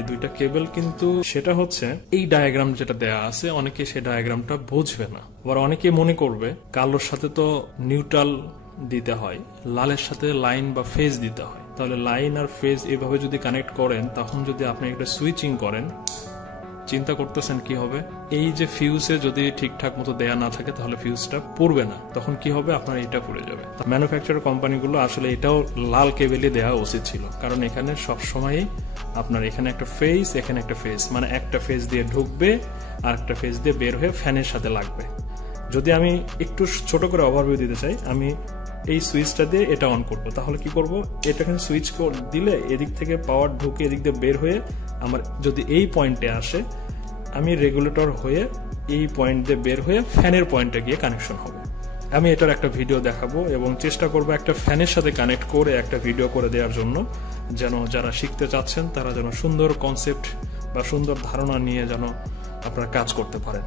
এই দুইটা কেবল, কিন্তু সেটা হচ্ছে এই ডায়াগ্রাম যেটা দেয়া আছে অনেকে সেই ডায়াগ্রামটা বুঝবে না। আবার অনেকে মনে করবে কালোর সাথে তো নিউট্রাল দিতে হয়, লালের সাথে লাইন বা ফেজ দিতে হয়। তাহলে লাইন আর ফেজ এভাবে যদি কানেক্ট করেন, তখন যদি আপনি একটা সুইচিং করেন, চিন্তা করতেছেন কি হবে? এই যে ফিউজে যদি ঠিকঠাক মতো দেয়া না থাকে তাহলে ফিউজটা পড়বে না, তখন কি হবে? আপনার এটা পড়ে যাবে। ম্যানুফ্যাকচারার কোম্পানিগুলো আসলে এটাও লাল কেবেলই দেওয়া উচিত ছিল, কারণ এখানে সবসময়ই আপনার এখানে একটা ফেজ, এখানে একটা ফেজ, মানে একটা ফেজ দিয়ে ঢুকবে আর একটা ফেজ দিয়ে বের হয়ে ফ্যানের সাথে লাগবে। যদি আমি একটু ছোট করে ওভারভিউ দিতে চাই, আমি এই সুইচটা দিয়ে এটা অন করব, তাহলে কি করব? এটাকে সুইচ দিলে এদিক থেকে পাওয়ার ঢুকে এদিক দিয়ে বের হয়ে আমার যদি এই পয়েন্টে আসে, আমি রেগুলেটর হয়ে এই পয়েন্ট দিয়ে বের হয়ে ফ্যানের পয়েন্টে গিয়ে কানেকশন হবে। আমি এটার একটা ভিডিও দেখাবো এবং চেষ্টা করব একটা ফ্যানের সাথে কানেক্ট করে একটা ভিডিও করে দেওয়ার জন্য, যেন যারা শিখতে চাচ্ছেন তারা যেন সুন্দর কনসেপ্ট বা সুন্দর ধারণা নিয়ে যেন আপনারা কাজ করতে পারেন।